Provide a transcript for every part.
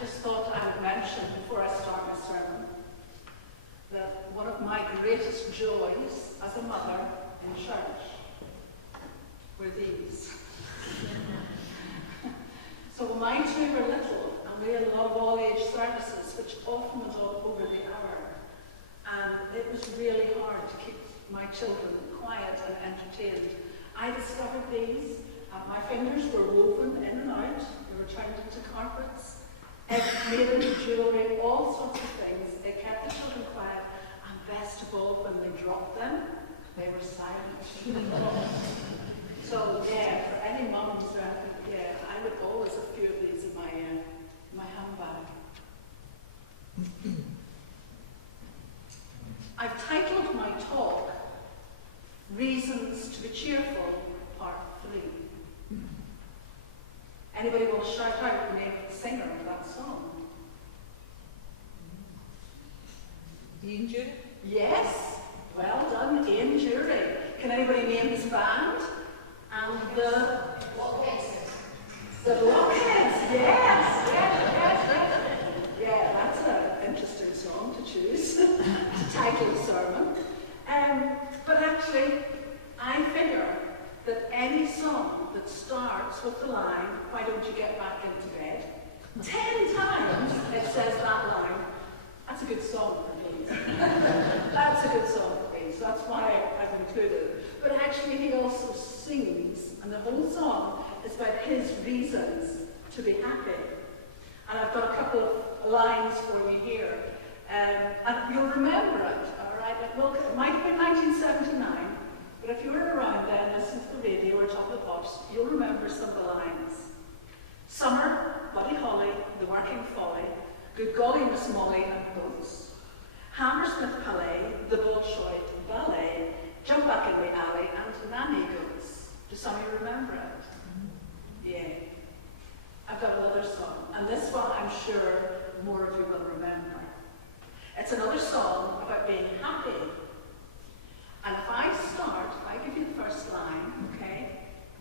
just thought I would mention before I start my sermon that one of my greatest joys as a mother in church were these. So when my two were little, and we had a lot of all-age services, which often was all over the hour, and it was really hard to keep my children quiet and entertained. I discovered these. My fingers were woven in and out. They were turned into carpets, made into jewellery, all sorts of things. They kept the children quiet, and best of all, when they dropped them, they were silent. So yeah, for any mums or anything, yeah, I would always have a few of these in my handbag. I've titled my talk, Reasons to be Cheerful, Part 3. Anybody will shout out the name of the singer of that song? Ian Jury? Yes, well done, Ian Jury. Can anybody name his band? And the Blockheads. The Blockheads, yes. Yeah, that's an interesting song to choose to title the sermon. But actually, I figure that any song that starts with the line, "Why don't you get back into bed?" 10 times it says that line. That's a good song for me. That's a good song for me, so that's why I've included it. But actually he also sings, and the whole song is about his reasons to be happy. And I've got a couple of lines for you here. And you'll remember it, all right? It might have been 1979, but if you were around then, listening to the radio or top of the pops, you'll remember some of the lines. Summer, Buddy Holly, The Working Folly, Good Golly, Miss Molly and Bones, Hammersmith Palais, The Bolshoi Ballet, Jump Back in the Alley, and Nanny Goats. Do some of you remember it? Yeah. I've got another song, and this one I'm sure more of you will remember. It's another song about being happy. And if I give you the first line, okay,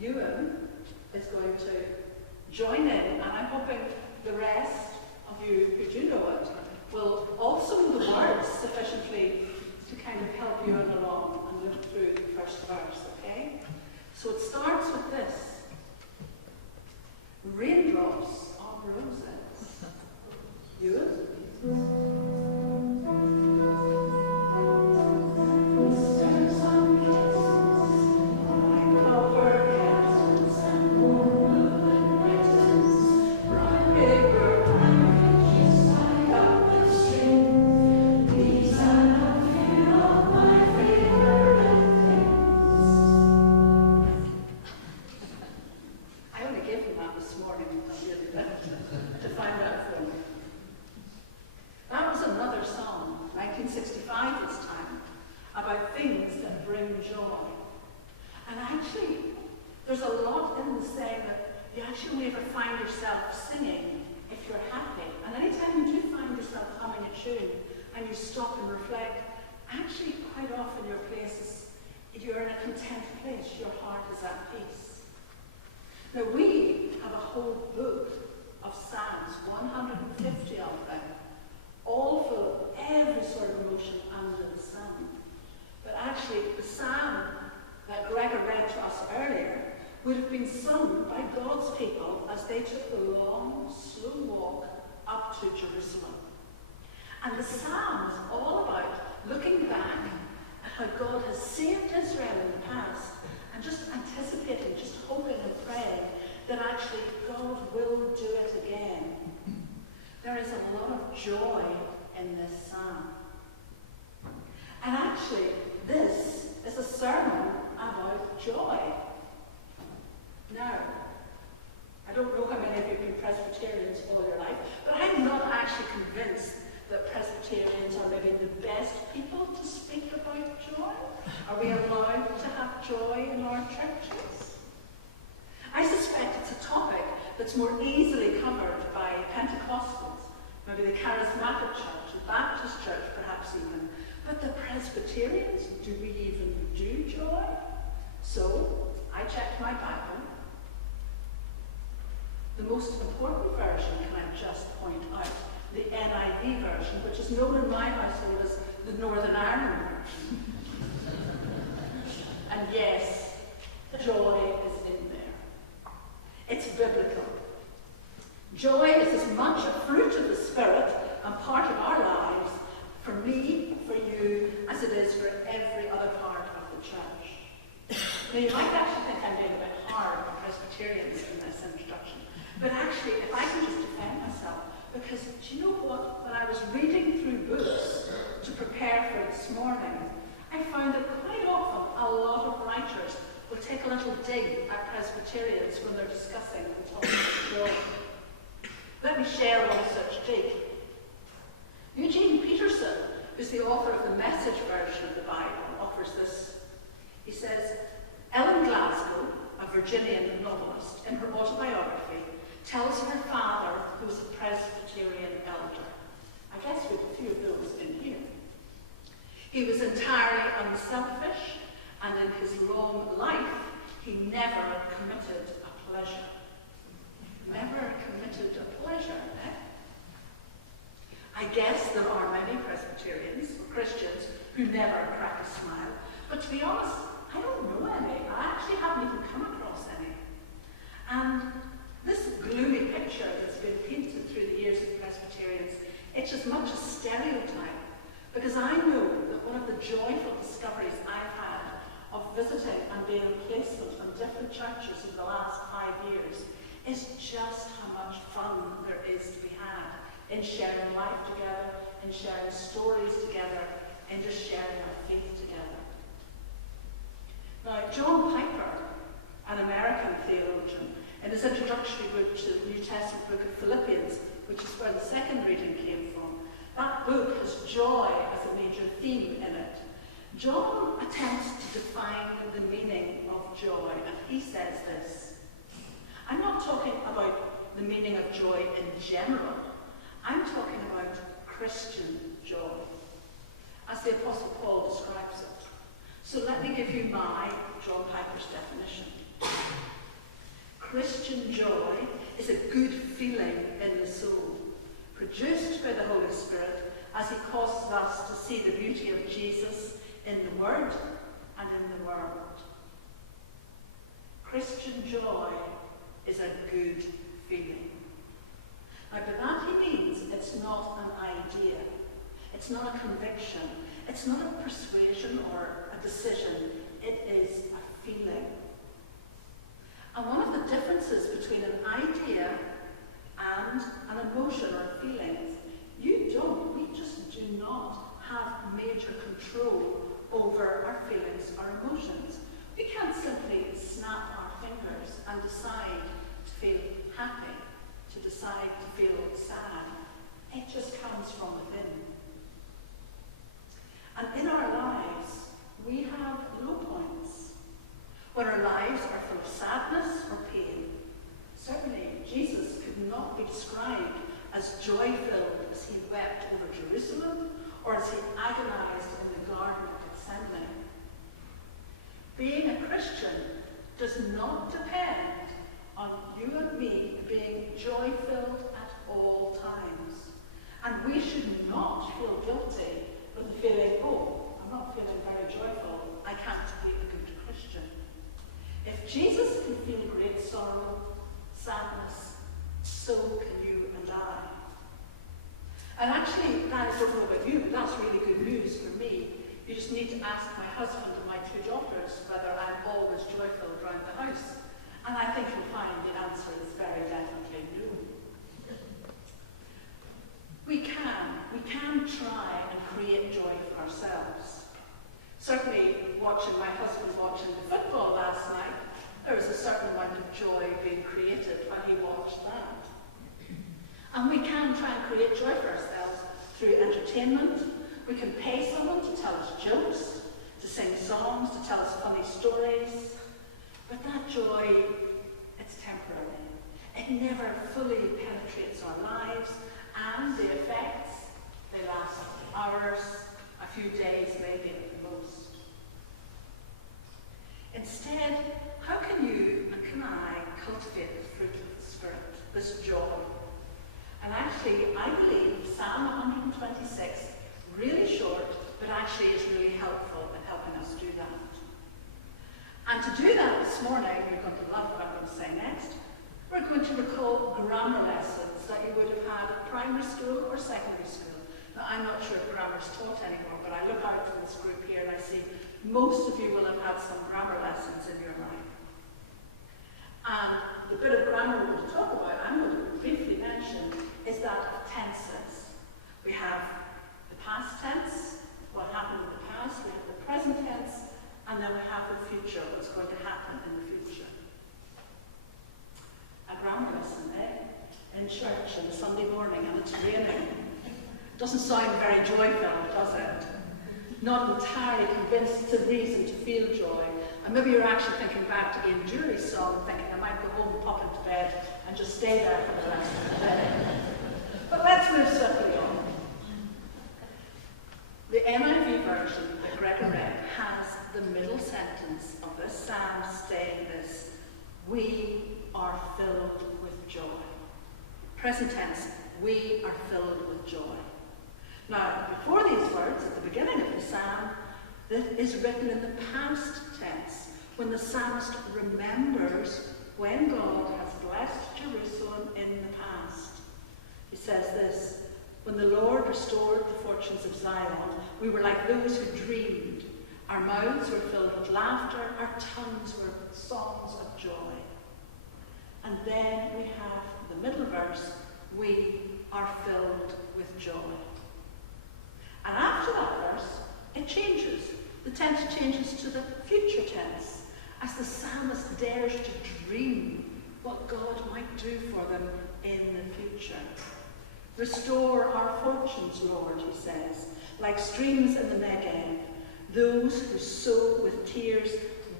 Ewan is going to join in, and I'm hoping the rest of you who do know it will also know the words sufficiently to kind of help you along and live through the first verse, okay? So it starts with this. Raindrops on roses. Ewan? Now we have a whole book of Psalms, 150 of them, all full of every sort of emotion under the sun. But actually, the psalm that Gregor read to us earlier would have been sung by God's people as they took the long, slow walk up to Jerusalem. And the psalm is all about looking back at how God has saved Israel in the past, and just anticipating, just hoping and praying that actually God will do it again. There is a lot of joy in this psalm. And actually, this is a sermon about joy. Now, I don't know how many of you have been Presbyterians all your life, but I'm not actually convinced that Presbyterians are maybe the best people to speak about joy. Are we allowed to have joy in our churches? I suspect it's a topic that's more easily covered by Pentecostals, maybe the Charismatic Church, the Baptist Church perhaps even. But the Presbyterians, do we even do joy? So, I checked my Bible. The most important version, can I just point out, the NIV version, which is known in my household as the Northern Ireland version. And yes, joy is in there. It's biblical. Joy is as much a fruit of the Spirit and part of our lives, for me, for you, as it is for every other part of the church. Now, you might actually think I'm being a bit hard on Presbyterians in this introduction, but actually, if I can just defend myself, because do you know what? When I was reading through books to prepare for this morning, I found that quite often a lot of writers will take a little dig at Presbyterians when they're discussing the topic of joy. Let me share one such dig. Eugene Peterson, who's the author of the Message version of the Bible, offers this. He says, Ellen Glasgow, a Virginian novelist, in her autobiography, tells of her father, who was a Presbyterian elder. I guess we have a few of those in here. He was entirely unselfish, and in his long life, he never committed a pleasure. Never committed a pleasure, eh? I guess there are many Presbyterians, or Christians, who never crack a smile. But to be honest, I don't know any. I actually haven't even come across any. And this gloomy picture that's been painted through the years of Presbyterians, it's as much a stereotype. Because I know that one of the joyful discoveries I've had of visiting and being in placement on different churches in the last 5 years is just how much fun there is to be had in sharing life together, in sharing stories together, and just sharing our faith together. Now, John Piper, an American theologian, in his introductory book to the New Testament book of Philippians, which is where the second reading came from, that book has joy as a major theme in it. John attempts to define the meaning of joy, and he says this. I'm not talking about the meaning of joy in general. I'm talking about Christian joy, as the Apostle Paul describes it. So let me give you my John Piper's definition. Christian joy is a good feeling in the soul, produced by the Holy Spirit as he causes us to see the beauty of Jesus in the Word and in the world. Christian joy is a good feeling. Now, by that he means it's not an idea, it's not a conviction, it's not a persuasion or a decision, it is a feeling. And one of the differences between an idea and an emotion or feelings, we just do not have major control over our feelings or emotions. We can't simply snap our fingers and decide to feel happy, to decide to feel sad. It just comes from within. And in our lives, we have low points. When our lives are full of sadness or pain, certainly Jesus could not be described as joy-filled as he wept over Jerusalem or as he agonized in the Garden of Gethsemane. Being a Christian does not depend on you and me being joy-filled at all times. And we should not feel guilty with the feeling, oh, I'm not feeling very joyful, I can't be a good Christian. If Jesus can feel great sorrow, sadness, so can you and I. And actually, I don't know about you, but that's really good news for me. You just need to ask my husband and my 2 daughters whether I'm always joyful around the house. And I think you'll find the answer is very definitely no. We can try and create joy for ourselves. Certainly, watching my husband watching the football last night, there was a certain amount of joy being created when he watched that. And we can try and create joy for ourselves through entertainment. We can pay someone to tell us jokes, to sing songs, to tell us funny stories. But that joy, it's temporary. It never fully penetrates our lives, and the effects, they last hours, a few days maybe at the most. Instead, how can you and can I cultivate the fruit of the Spirit, this joy. And actually, I believe Psalm 126, really short, but actually is really helpful in helping us do that. And to do that this morning, you're going to love what I'm going to say next. We're going to recall grammar lessons that you would have had at primary school or secondary school. Now, I'm not sure if grammar is taught anymore, but I look out from this group here and I see most of you will have had some grammar lessons in your life. And the bit of grammar we're going to talk about, I'm going to briefly mention, is that of tenses. We have the past tense, what happened in the past, we have the present tense, and then we have the future, what's going to happen in the future. A grammar lesson, in church on a Sunday morning, and it's raining. Doesn't sound very joy-filled, does it? Not entirely convinced it's a reason to feel joy. And maybe you're actually thinking back to Ian Jury's song, thinking I might go home and pop into bed and just stay there for the rest of the day. But let's move swiftly on. The NIV version that Gregor read has the middle sentence of this psalm saying this: we are filled with joy. Present tense, we are filled with joy. Now, before these words, at the beginning of the psalm, this is written in the past tense, when the psalmist remembers when God has blessed Jerusalem in the past. He says this: when the Lord restored the fortunes of Zion, we were like those who dreamed. Our mouths were filled with laughter, our tongues were songs of joy. And then we have the middle verse, we are filled with joy. And after that verse, it changes. The tense changes to the future tense, as the psalmist dares to dream what God might do for them in the future. Restore our fortunes, Lord, he says, like streams in the Negev. Those who sow with tears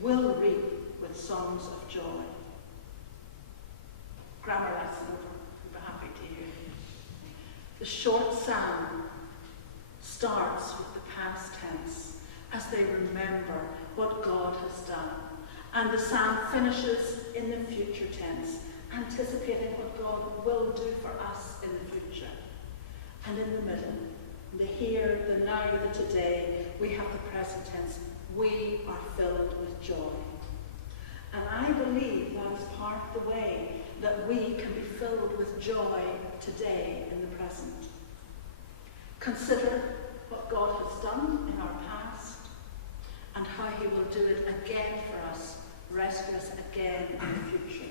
will reap with songs of joy. Grammar lesson over. We'll be happy to hear. The short psalm starts with the past tense as they remember what God has done. And the psalm finishes in the future tense, anticipating what God will do for us in the future. And in the middle, the here, the now, the today, we have the present tense. We are filled with joy. And I believe that is part of the way that we can be filled with joy today in the present. Consider what God has done in our past and how he will do it again for us, rescue us again in the future.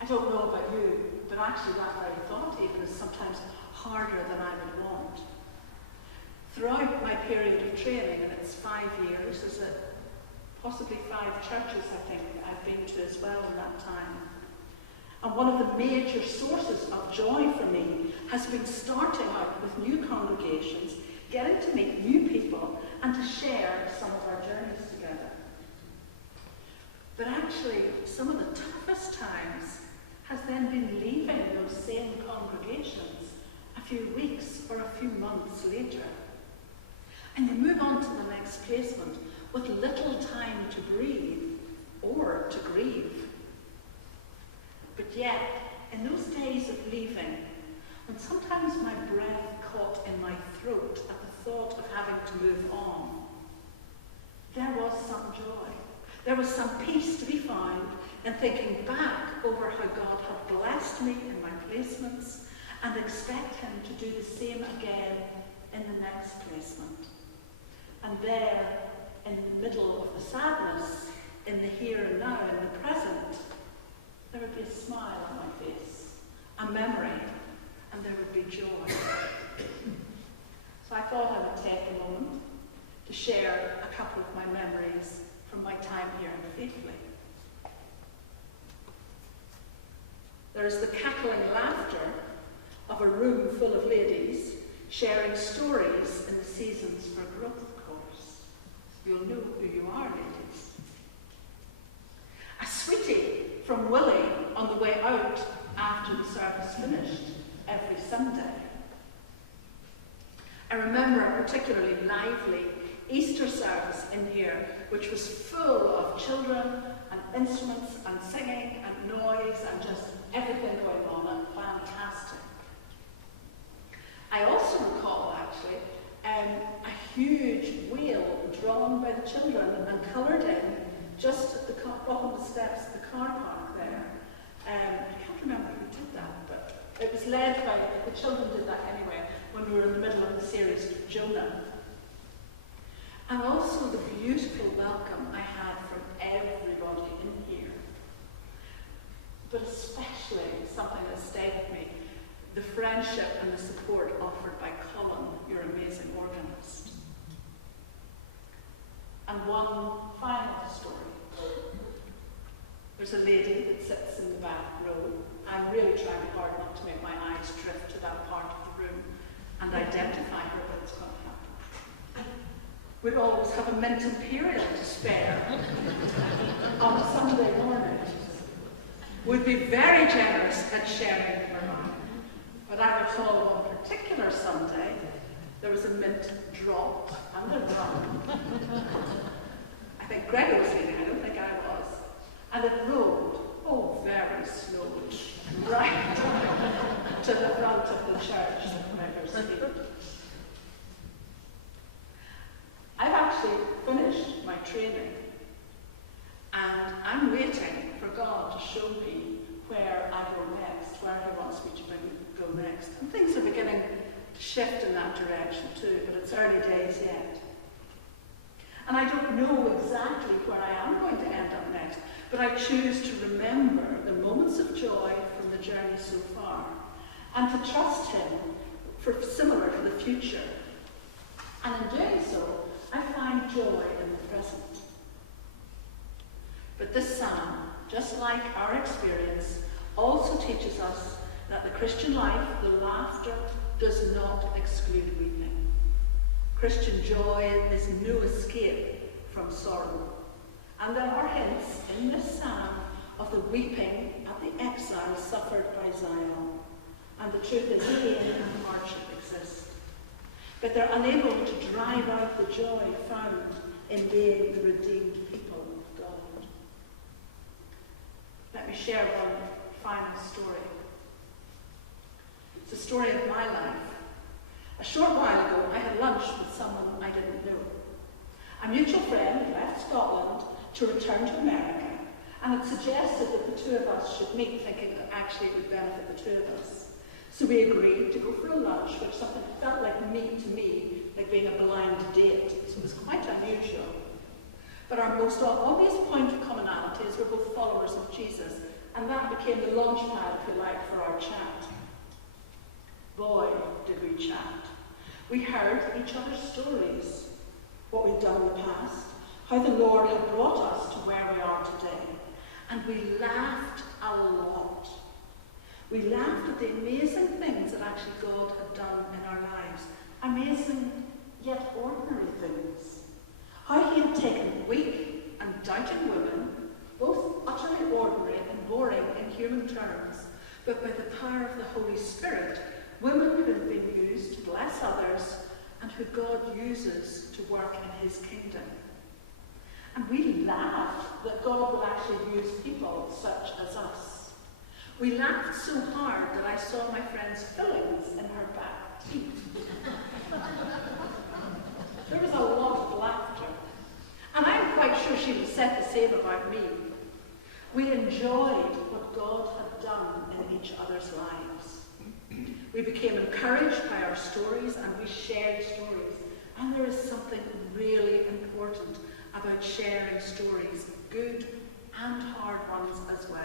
I don't know about you, but actually that very thought even is sometimes harder than I would want. Throughout my period of training, and it's 5 years, there's possibly 5 churches I think I've been to as well in that time. And one of the major sources of joy for me has been starting out with new congregations, getting to meet new people and to share some of our journeys together. But actually, some of the toughest times has then been leaving those same congregations a few weeks or a few months later. And you move on to the next placement with little time to breathe or to grieve. But yet, in those days of leaving, when sometimes my breath caught in my throat at the thought of having to move on, there was some joy. There was some peace to be found in thinking back over how God had blessed me in my placements and expect him to do the same again in the next placement. And there, in the middle of the sadness, in the here and now, in the present, there would be a smile on my face, a memory, and there would be joy. So I thought I would take a moment to share a couple of my memories from my time here in Faifley. There is the cackling laughter of a room full of ladies sharing stories in the Seasons for Growth course. You'll know who you are, ladies. A sweetie from Willie on the way out after the service finished every Sunday. I remember a particularly lively Easter service in here, which was full of children and instruments and singing and noise and just everything going on, and fantastic. I also recall, actually, a huge wheel drawn by the children and coloured in just at the bottom of the steps of the car park there. I can't remember who did that, but it was led by, the children did that anyway, when we were in the middle of the series with Jonah. And also the beautiful welcome I had from everybody in here. But especially something that stayed with me, the friendship and the support offered by Colin, your amazing organist. And one final story. There's a lady that sits in the back row. I'm really trying hard not to make my eyes drift to that part of the room and identify her, but it's going to happen. We'd always have a mint imperial to spare on a Sunday morning. We'd be very generous at sharing her. But I recall one particular Sunday, there was a mint dropped and a rum. I think Gregor was leading, I don't think I was. And it rolled, very slowly, right to the front of the church at Gregor's feet. I've actually finished my training, and I'm waiting for God to show me where I go next, where He wants me to go next. And things are beginning to shift in that direction too, but it's early days yet. And I don't know exactly where I am going to end up next, but I choose to remember the moments of joy from the journey so far, and to trust Him for the future. And in doing so, I find joy in the present. But this psalm, just like our experience, also teaches us that the Christian life, the laughter, does not exclude weeping. Christian joy is no escape from sorrow. And there are hints in this psalm of the weeping at the exile suffered by Zion. And the truth is, pain and hardship exist. But they're unable to drive out the joy found in being the redeemed people of God. Let me share one final story. It's a story of my life. A short while ago, I had lunch with someone I didn't know. A mutual friend had left Scotland to return to America and had suggested that the two of us should meet, thinking that actually it would benefit the two of us. So we agreed to go for a lunch, which something felt like to me, like being a blind date. So it was quite unusual. But our most obvious point of commonality is we're both followers of Jesus, and that became the launch pad, if you like, for our chat. Boy, did we chat. We heard each other's stories, what we'd done in the past, how the Lord had brought us to where we are today. And we laughed a lot. We laughed at the amazing things that actually God had done in our lives. Amazing, yet ordinary things. How He had taken weak and doubting women, both utterly ordinary and boring in human terms, but by the power of the Holy Spirit, women who have been used to bless others and who God uses to work in His kingdom. And we laughed that God will actually use people such as us. We laughed so hard that I saw my friend's fillings in her back teeth. There was a lot of laughter. And I'm quite sure she would say the same about me. We enjoyed what God had done in each other's lives. We became encouraged by our stories, and we shared stories. And there is something really important about sharing stories, good and hard ones as well.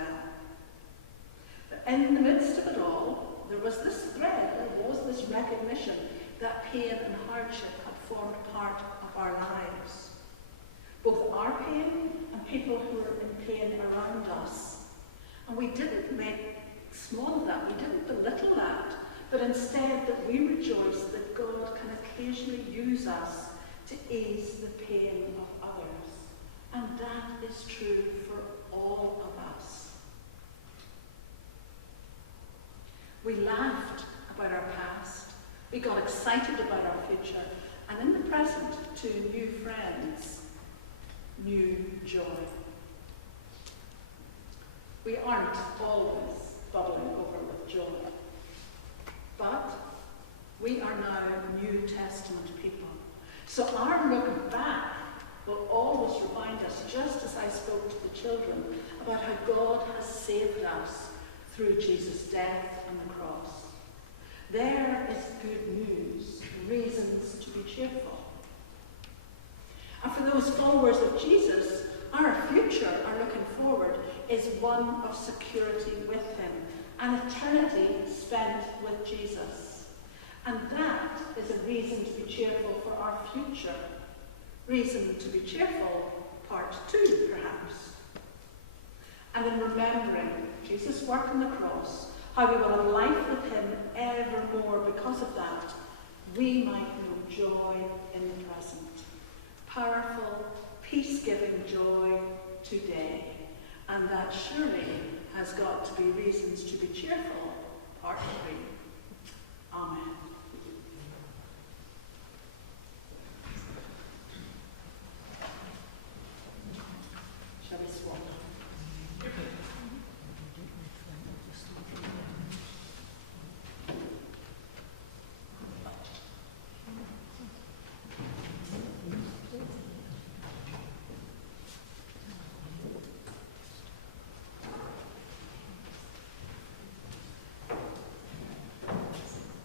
But in the midst of it all, there was this thread, there was this recognition that pain and hardship had formed part of our lives. Both our pain and people who were in pain around us. And we didn't make small of that, we didn't belittle that, but instead that we rejoice that God can occasionally use us to ease the pain of others. And that is true for all of us. We laughed about our past, we got excited about our future, and in the present, to new friends, new joy. We aren't always bubbling over with joy. But we are now New Testament people. So our look back will always remind us, just as I spoke to the children, about how God has saved us through Jesus' death on the cross. There is good news, reasons to be cheerful. And for those followers of Jesus, our future, our looking forward, is one of security with him, an eternity spent with Jesus. And that is a reason to be cheerful for our future. Reason to be cheerful, part 2, perhaps. And in remembering Jesus' work on the cross, how we will have life with him evermore because of that, we might know joy in the present. Powerful, peace-giving joy today. And that surely has got to be reasons to be cheerful, part 3. Amen. Shall we swap?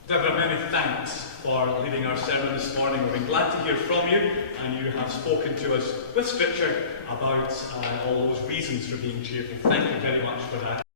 Deborah, many thanks for leading our sermon this morning. We've been glad to hear from you, and you have spoken to us with Scripture about all those reasons for being cheerful. Thank you very much for that.